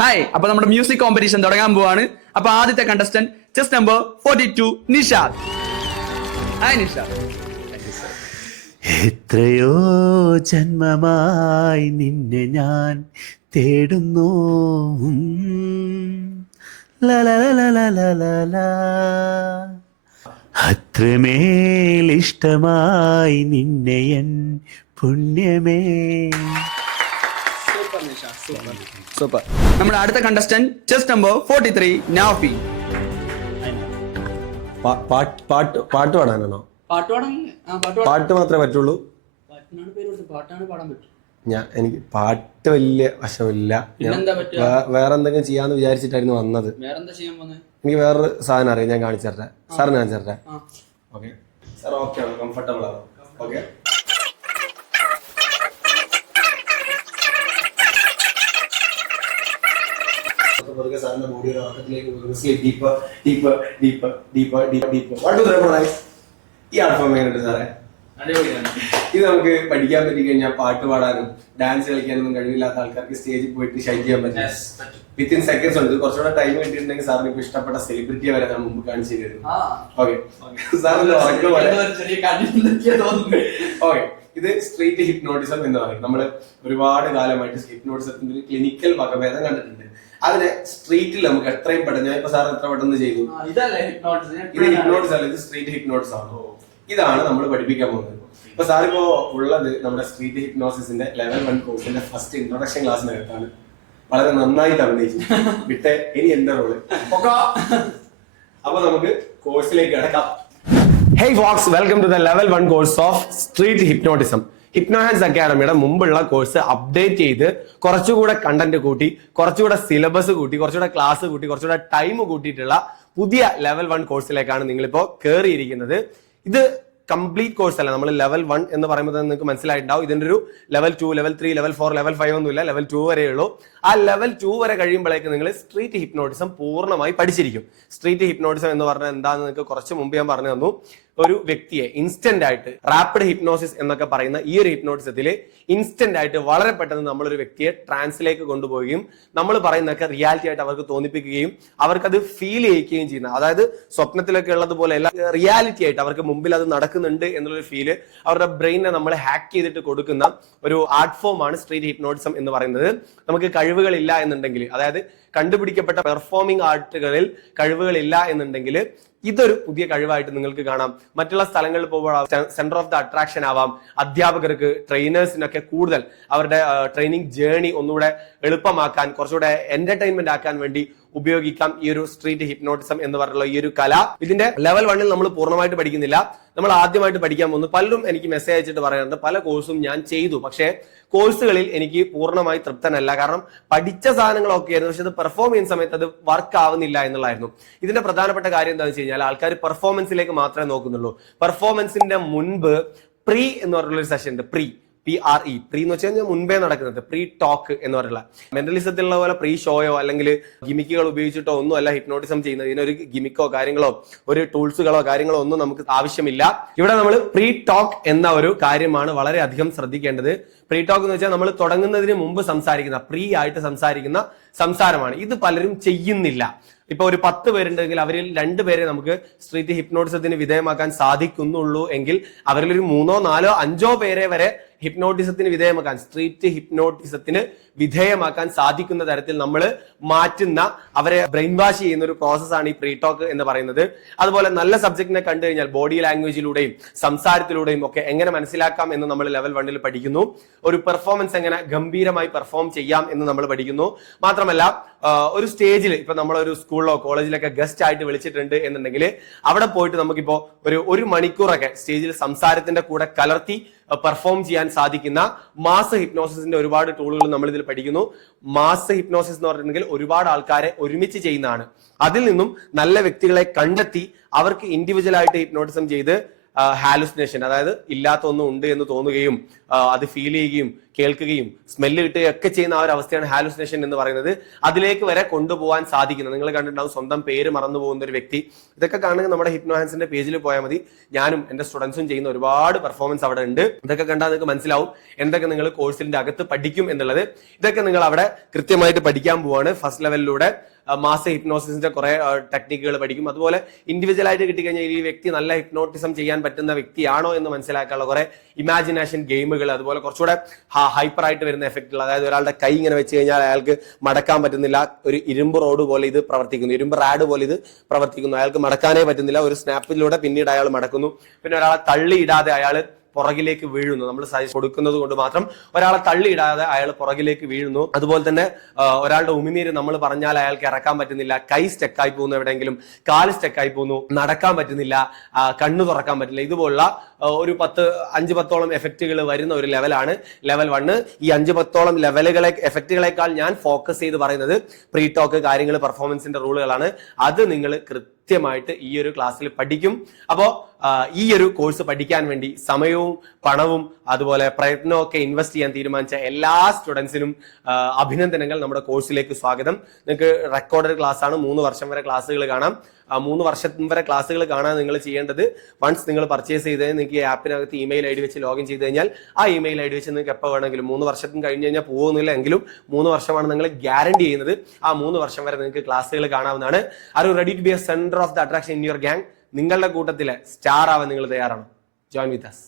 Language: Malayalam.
ഹായ് അപ്പൊ നമ്മുടെ മ്യൂസിക് കോമ്പറ്റീഷൻ തുടങ്ങാൻ പോവാണ്. അപ്പൊ ആദ്യത്തെ contestant chest number forty two Nishad. Hi Nishad എത്രയോ ജന്മമായി നിന്നെ ഞാൻ തേടുന്നു. അത്രമേലിഷ്ടമായി നിന്നെ എൻ പുണ്യമേ. സൂപ്പർ. സൂപ്പർ സൂപ്പർ നമ്മുടെ അടുത്ത contestant chest number forty three Nafi പാട്ട് പാട്ട് പാട്ട് പാടാനാണോ? പാട്ട് പാടാൻ ആ, പാട്ട് പാട്ട് മാത്രമേ പറ്റുള്ളൂ. പാട്ടിനാണ് പേര് പാട്ടാണ് പാടാൻ പറ്റും. ഞാൻ എനിക്ക് പാട്ട് വലിയ വശമില്ല. വേറെ എന്തെങ്കിലും ചെയ്യാന്ന് വിചാരിച്ചിട്ടായിരുന്നു വന്നത്. എനിക്ക് വേറൊരു സാധനം അറിയാം. ഞാൻ കാണിച്ചു തരട്ടെ. സാറിന് കാണിച്ചു തരട്ടെ. ഓക്കെ. Sir okay. ആണ് കംഫർട്ടബിൾ ആണ്. ഓക്കെ. സാറിന്റെ ബോഡിയുടെ ഉറക്കത്തിലേക്ക് deep deep deep deep deep deep what do ഈ ആൾഫോം എങ്ങനെയുണ്ട് സാറേ? ഇത് നമുക്ക് പഠിക്കാൻ പറ്റി കഴിഞ്ഞാൽ പാട്ട് പാടാനും ഡാൻസ് കളിക്കാനൊന്നും കഴിവില്ലാത്ത ആൾക്കാർക്ക് സ്റ്റേജിൽ പോയിട്ട് ഷൈ ചെയ്യാൻ പറ്റും. വിത്തിൻ സെക്കൻഡ്സ് ഉണ്ട്. കുറച്ചുകൂടെ ടൈം കിട്ടിയിട്ടുണ്ടെങ്കിൽ സാറിന് ഇപ്പൊ ഇഷ്ടപ്പെട്ട സെലിബ്രിറ്റിയെ വരെ നമ്മൾ മുമ്പ് കാണിച്ചു തരുന്നു. ഓക്കെ സാറിന്റെ ഓക്കെ ഇത് സ്ട്രീറ്റ് ഹിപ്നോട്ടിസം എന്ന് പറയും. നമ്മൾ ഒരുപാട് കാലമായിട്ട് ഹിപ്നോട്ടിസത്തിന്റെ ക്ലിനിക്കൽ വകഭേദം കണ്ടിട്ടുണ്ട്. അതിനെ സ്ട്രീറ്റിൽ നമുക്ക് എത്രയും പെട്ടെന്ന് ഞാൻ ഇപ്പൊ സാർ എത്ര പെട്ടെന്ന് ചെയ്തു? ഇത് ഹിപ്നോട്ടിസ് അല്ല ഇത് സ്ട്രീറ്റ് ഹിപ്നോട്ടിസ് ആണ്. ഇതാണ് നമ്മൾ പഠിപ്പിക്കാൻ പോകുന്നത്. ഇപ്പൊ ഇപ്പോ ഉള്ളത് നമ്മുടെ സ്ട്രീറ്റ് ഹിപ്നോസിന്റെ ലെവൽ വൺ കോഴ്സിന്റെ ഫസ്റ്റ് ഇൻട്രൊഡക്ഷൻ ക്ലാസ്സിനകത്താണ് വളരെ നന്നായിട്ട് അഭിനയിച്ചു വിട്ടെ ഇനി എന്താ റോൾ അപ്പൊ നമുക്ക് കോഴ്സിലേക്ക് കിടക്കാം. Hey folks welcome to the level one course of street hypnotism ഹിപ്നോഹാൻസ് അക്കാഡമിയുടെ മുമ്പുള്ള കോഴ്സ് അപ്ഡേറ്റ് ചെയ്ത് കുറച്ചുകൂടെ കണ്ടന്റ് കൂട്ടി കുറച്ചുകൂടെ സിലബസ് കൂട്ടി കുറച്ചുകൂടെ ക്ലാസ് കൂട്ടി കുറച്ചുകൂടെ ടൈം കൂട്ടിയിട്ടുള്ള പുതിയ ലെവൽ വൺ കോഴ്സിലേക്കാണ് നിങ്ങളിപ്പോൾ കയറിയിരിക്കുന്നത് ഇത് കംപ്ലീറ്റ് കോഴ്സ് അല്ല. നമ്മൾ ലെവൽ വൺ എന്ന് പറയുമ്പോൾ തന്നെ നിങ്ങൾക്ക് മനസ്സിലായിട്ടുണ്ടാവും. ഇതിന്റെ ഒരു level two level three level four level five ഒന്നുമില്ല. ലെവൽ ടു വരെ ഉള്ളൂ. ആ ലെവൽ ടു വരെ കഴിയുമ്പോഴേക്ക് നിങ്ങൾ സ്ട്രീറ്റ് ഹിപ്നോട്ടിസം പൂർണമായി പഠിച്ചിരിക്കും. സ്ട്രീറ്റ് ഹിപ്നോട്ടിസം എന്ന് പറഞ്ഞാൽ എന്താണെന്ന് നിങ്ങൾക്ക് കുറച്ച് മുമ്പ് ഞാൻ പറഞ്ഞു തന്നു. ഒരു വ്യക്തിയെ ഇൻസ്റ്റന്റ് ആയിട്ട് റാപ്പിഡ് ഹിപ്നോസിസ് എന്നൊക്കെ പറയുന്ന ഈ ഒരു ഹിപ്നോട്ടിസത്തിൽ ഇൻസ്റ്റന്റ് ആയിട്ട് വളരെ പെട്ടെന്ന് നമ്മളൊരു വ്യക്തിയെ ട്രാൻസിലേക്ക് കൊണ്ടുപോവുകയും നമ്മൾ പറയുന്നതൊക്കെ റിയാലിറ്റി ആയിട്ട് അവർക്ക് തോന്നിപ്പിക്കുകയും അവർക്കത് ഫീൽ ചെയ്യിക്കുകയും ചെയ്യുന്ന അതായത് സ്വപ്നത്തിലൊക്കെ ഉള്ളതുപോലെ അല്ല റിയാലിറ്റി ആയിട്ട് അവർക്ക് മുമ്പിൽ അത് നടക്കുന്നുണ്ട് എന്നുള്ളൊരു ഫീൽ അവരുടെ ബ്രെയിനെ നമ്മൾ ഹാക്ക് ചെയ്തിട്ട് കൊടുക്കുന്ന ഒരു ആർട്ട് ഫോമാണ് സ്ട്രീറ്റ് ഹിപ്നോട്ടിസം എന്ന് പറയുന്നത്. നമുക്ക് കഴിവുകളില്ല എന്നുണ്ടെങ്കിൽ അതായത് കണ്ടുപിടിക്കപ്പെട്ട പെർഫോമിംഗ് ആർട്ടുകളിൽ കഴിവുകളില്ല എന്നുണ്ടെങ്കിൽ ഇതൊരു പുതിയ കഴിവായിട്ട് നിങ്ങൾക്ക് കാണാം. മറ്റുള്ള സ്ഥലങ്ങളിൽ പോകുമ്പോൾ സെന്റർ ഓഫ് ദ അട്രാക്ഷൻ ആവാം. അധ്യാപകർക്ക് ട്രെയിനേഴ്സിനൊക്കെ കൂടുതൽ അവരുടെ ട്രെയിനിങ് ജേണി ഒന്നുകൂടെ എളുപ്പമാക്കാൻ കുറച്ചുകൂടെ എന്റർടൈൻമെന്റ് ആക്കാൻ വേണ്ടി ഉപയോഗിക്കാം ഈ ഒരു സ്ട്രീറ്റ് ഹിപ്നോട്ടിസം എന്ന് പറഞ്ഞുള്ള ഈ ഒരു കല. ഇതിന്റെ ലെവൽ വണ്ണിൽ നമ്മൾ പൂർണമായിട്ട് പഠിക്കുന്നില്ല. നമ്മൾ ആദ്യമായിട്ട് പഠിക്കാൻ പോകുന്നു. പലരും എനിക്ക് മെസ്സേജ് അയച്ചിട്ട് പറയാറുണ്ട് പല കോഴ്സും ഞാൻ ചെയ്തു. പക്ഷേ കോഴ്സുകളിൽ എനിക്ക് പൂർണമായി തൃപ്തനല്ല. കാരണം പഠിച്ച സാധനങ്ങളൊക്കെ ആയിരുന്നു. പക്ഷെ അത് പെർഫോം ചെയ്യുന്ന സമയത്ത് അത് വർക്ക് ആവുന്നില്ല എന്നുള്ളതായിരുന്നു. ഇതിന്റെ പ്രധാനപ്പെട്ട കാര്യം എന്താണെന്ന് വെച്ച് കഴിഞ്ഞാൽ ആൾക്കാർ പെർഫോമൻസിലേക്ക് മാത്രമേ നോക്കുന്നുള്ളൂ. പെർഫോമൻസിന്റെ മുൻപ് പ്രീ എന്ന് പറഞ്ഞുള്ള ഒരു സെഷൻ ഉണ്ട്. Pre P R E pre എന്ന് വെച്ച് കഴിഞ്ഞാൽ മുൻപേ നടക്കുന്നത് പ്രീ ടോക്ക് എന്ന് പറയുന്നത് മെന്റലിസത്തിലുള്ള പോലെ പ്രീ ഷോയോ അല്ലെങ്കിൽ ഗിമിക്കുകൾ ഉപയോഗിച്ചിട്ടോ ഒന്നും അല്ല ഹിപ്നോട്ടിസം ചെയ്യുന്നത്. ഇതിനൊരു ഗിമിക്കോ കാര്യങ്ങളോ ഒരു ടൂൾസുകളോ കാര്യങ്ങളോ ഒന്നും നമുക്ക് ആവശ്യമില്ല. ഇവിടെ നമ്മൾ പ്രീ ടോക്ക് എന്ന ഒരു കാര്യമാണ് വളരെയധികം ശ്രദ്ധിക്കേണ്ടത്. പ്രീ ടോക്ക് എന്ന് വെച്ചാൽ നമ്മൾ തുടങ്ങുന്നതിന് മുമ്പ് സംസാരിക്കുന്ന പ്രീ ആയിട്ട് സംസാരിക്കുന്ന സംസാരമാണ്. ഇത് പലരും ചെയ്യുന്നില്ല. ഇപ്പൊ ഒരു പത്ത് പേരുണ്ടെങ്കിൽ അവരിൽ രണ്ടുപേരെ നമുക്ക് സ്ട്രീറ്റ് ഹിപ്നോട്ടിസത്തിന് വിധേയമാക്കാൻ സാധിക്കുന്നുള്ളൂ എങ്കിൽ അവരിൽ ഒരു മൂന്നോ നാലോ അഞ്ചോ പേരെ വരെ ഹിപ്നോട്ടിസത്തിന് വിധേയമാക്കാൻ സ്ട്രീറ്റ് ഹിപ്നോട്ടിസത്തിന് വിധേയമാക്കാൻ സാധിക്കുന്ന തരത്തിൽ നമ്മൾ മാറ്റുന്ന അവരെ ബ്രെയിൻ വാഷ് ചെയ്യുന്ന ഒരു പ്രോസസ്സാണ് ഈ പ്രീ ടോക്ക് എന്ന് പറയുന്നത്. അതുപോലെ നല്ല സബ്ജക്റ്റിനെ കണ്ടു കഴിഞ്ഞാൽ ബോഡി ലാംഗ്വേജിലൂടെയും സംസാരത്തിലൂടെയും ഒക്കെ എങ്ങനെ മനസ്സിലാക്കാം എന്ന് നമ്മൾ ലെവൽ വണ്ണിൽ പഠിക്കുന്നു. ഒരു പെർഫോമൻസ് എങ്ങനെ ഗംഭീരമായി പെർഫോം ചെയ്യാം എന്ന് നമ്മൾ പഠിക്കുന്നു. മാത്രമല്ല ഒരു സ്റ്റേജിൽ ഇപ്പൊ നമ്മളൊരു സ്കൂളിലോ കോളേജിലൊക്കെ ഗസ്റ്റ് ആയിട്ട് വിളിച്ചിട്ടുണ്ട് എന്നുണ്ടെങ്കിൽ അവിടെ പോയിട്ട് നമുക്കിപ്പോ ഒരു ഒരു മണിക്കൂറൊക്കെ സ്റ്റേജിൽ സംസാരത്തിന്റെ കൂടെ കലർത്തി പെർഫോം ചെയ്യാൻ സാധിക്കുന്ന മാസ് ഹിപ്നോസിന്റെ ഒരുപാട് ടൂളുകൾ നമ്മൾ ഇതിൽ പഠിക്കുന്നു. മാസ് ഹിപ്നോസിസ് എന്ന് പറഞ്ഞിട്ടുണ്ടെങ്കിൽ ഒരുപാട് ആൾക്കാരെ ഒരുമിച്ച് ചെയ്യുന്നതാണ്. അതിൽ നിന്നും നല്ല വ്യക്തികളെ കണ്ടെത്തി അവർക്ക് ഇൻഡിവിജ്വൽ ആയിട്ട് ഹിപ്നോട്ടിസം ചെയ്ത് ഹാലുസിനേഷൻ അതായത് ഇല്ലാത്ത ഒന്നും ഉണ്ട് എന്ന് തോന്നുകയും അത് ഫീൽ ചെയ്യുകയും കേൾക്കുകയും സ്മെല്ല് കിട്ടുകയും ഒക്കെ ചെയ്യുന്ന ആ ഒരു അവസ്ഥയാണ് ഹാലുസിനേഷൻ എന്ന് പറയുന്നത്. അതിലേക്ക് വരെ കൊണ്ടുപോകാൻ സാധിക്കുന്നത് നിങ്ങൾ കണ്ടിട്ടുണ്ടാവും സ്വന്തം പേര് മറന്നു പോകുന്ന ഒരു വ്യക്തി. ഇതൊക്കെ കാണുന്നത് നമ്മുടെ ഹിപ്നോഹാൻസിന്റെ പേജിൽ പോയാൽ മതി. ഞാനും എന്റെ സ്റ്റുഡൻസും ചെയ്യുന്ന ഒരുപാട് പെർഫോമൻസ് അവിടെ ഉണ്ട്. ഇതൊക്കെ കണ്ടാൽ നിങ്ങൾക്ക് മനസ്സിലാവും എന്തൊക്കെ നിങ്ങൾ കോഴ്സിന്റെ അകത്ത് പഠിക്കും എന്നുള്ളത്. ഇതൊക്കെ നിങ്ങൾ അവിടെ കൃത്യമായിട്ട് പഠിക്കാൻ പോവാണ്. ഫസ്റ്റ് ലെവലിലൂടെ മാസ ഹിപ്നോസിന്റെ കുറെ ടെക്നിക്കുകൾ പഠിക്കും. അതുപോലെ ഇൻഡിവിജ്വൽ ആയിട്ട് കിട്ടിക്കഴിഞ്ഞാൽ ഈ വ്യക്തി നല്ല ഹിപ്നോട്ടിസം ചെയ്യാൻ പറ്റുന്ന വ്യക്തിയാണോ എന്ന് മനസ്സിലാക്കാനുള്ള കുറെ ഇമാജിനേഷൻ ഗെയിമുകൾ അതുപോലെ കുറച്ചുകൂടെ ഹൈപ്പർ ആയിട്ട് വരുന്ന എഫക്റ്റുകൾ അതായത് ഒരാളുടെ കൈ ഇങ്ങനെ വെച്ച് കഴിഞ്ഞാൽ അയാൾക്ക് മടക്കാൻ പറ്റുന്നില്ല. ഒരു ഇരുമ്പ് റോഡ് പോലെ ഇത് പ്രവർത്തിക്കുന്നു. ഇരുമ്പ് റാഡ് പോലെ ഇത് പ്രവർത്തിക്കുന്നു. അയാൾക്ക് മടക്കാനേ പറ്റുന്നില്ല. ഒരു സ്നാപ്പിലൂടെ പിന്നീട് അയാൾ മടക്കുന്നു. പിന്നെ ഒരാളെ തള്ളിയിടാതെ അയാൾ പുറകിലേക്ക് വീഴുന്നു. നമ്മൾ സജസ്റ്റ് കൊടുക്കുന്നത് കൊണ്ട് മാത്രം ഒരാളെ തള്ളിയിടാതെ അയാൾ പുറകിലേക്ക് വീഴുന്നു. അതുപോലെ തന്നെ ഒരാളുടെ ഉമിനീര് നമ്മൾ പറഞ്ഞാൽ അയാൾക്ക് ഇറക്കാൻ പറ്റുന്നില്ല. കൈ സ്റ്റെക്കായി പോകുന്നു എവിടെയെങ്കിലും കാൽ സ്റ്റെക്കായി പോകുന്നു നടക്കാൻ പറ്റുന്നില്ല കണ്ണു തുറക്കാൻ പറ്റില്ല. ഇതുപോലുള്ള ഒരു പത്ത് അഞ്ച് പത്തോളം എഫക്റ്റുകൾ വരുന്ന ഒരു ലെവലാണ് ലെവൽ വണ്ണ് ഈ അഞ്ച് പത്തോളം ലെവലുകളെ എഫക്റ്റുകളെക്കാൾ ഞാൻ ഫോക്കസ് ചെയ്ത് പറയുന്നത് പ്രീ ടോക്ക് കാര്യങ്ങൾ പെർഫോമൻസിന്റെ റൂളുകളാണ് അത് നിങ്ങൾ കൃത്യമായിട്ട് ഈ ഒരു ക്ലാസ്സിൽ പഠിക്കും. അപ്പോൾ ഈ ഒരു കോഴ്സ് പഠിക്കാൻ വേണ്ടി സമയവും പണവും അതുപോലെ പ്രയത്നമൊക്കെ ഇൻവെസ്റ്റ് ചെയ്യാൻ തീരുമാനിച്ച എല്ലാ സ്റ്റുഡൻസിനും അഭിനന്ദനങ്ങൾ നമ്മുടെ കോഴ്സിലേക്ക് സ്വാഗതം. നിങ്ങൾക്ക് റെക്കോർഡഡ് ക്ലാസ് ആണ് മൂന്ന് വർഷം വരെ ക്ലാസ്സുകൾ കാണാം. മൂന്ന് വർഷം വരെ ക്ലാസ്സുകൾ കാണാൻ നിങ്ങൾ ചെയ്യേണ്ടത് വൺസ് നിങ്ങൾ പർച്ചേസ് ചെയ്ത് നിങ്ങൾക്ക് ഈ ആപ്പിനകത്ത് ഇമെയിൽ ഐ ഡി വെച്ച് ലോഗിൻ ചെയ്ത് കഴിഞ്ഞാൽ ആ ഇമെയിൽ ഐ ഡി വെച്ച് നിങ്ങൾക്ക് എപ്പോൾ വേണമെങ്കിലും മൂന്ന് വർഷത്തിന് കഴിഞ്ഞ് കഴിഞ്ഞാൽ പോകുന്നില്ല എങ്കിലും മൂന്ന് വർഷമാണ് നിങ്ങൾ ഗ്യാരണ്ടി ചെയ്യുന്നത്. ആ മൂന്ന് വർഷം വരെ നിങ്ങൾക്ക് ക്ലാസ്സുകൾ കാണാവുന്നതാണ്. Are you ready to be a centre of the attraction in your gang നിങ്ങളുടെ കൂട്ടത്തിലെ സ്റ്റാർ ആവാൻ നിങ്ങൾ തയ്യാറാണ്? Join with us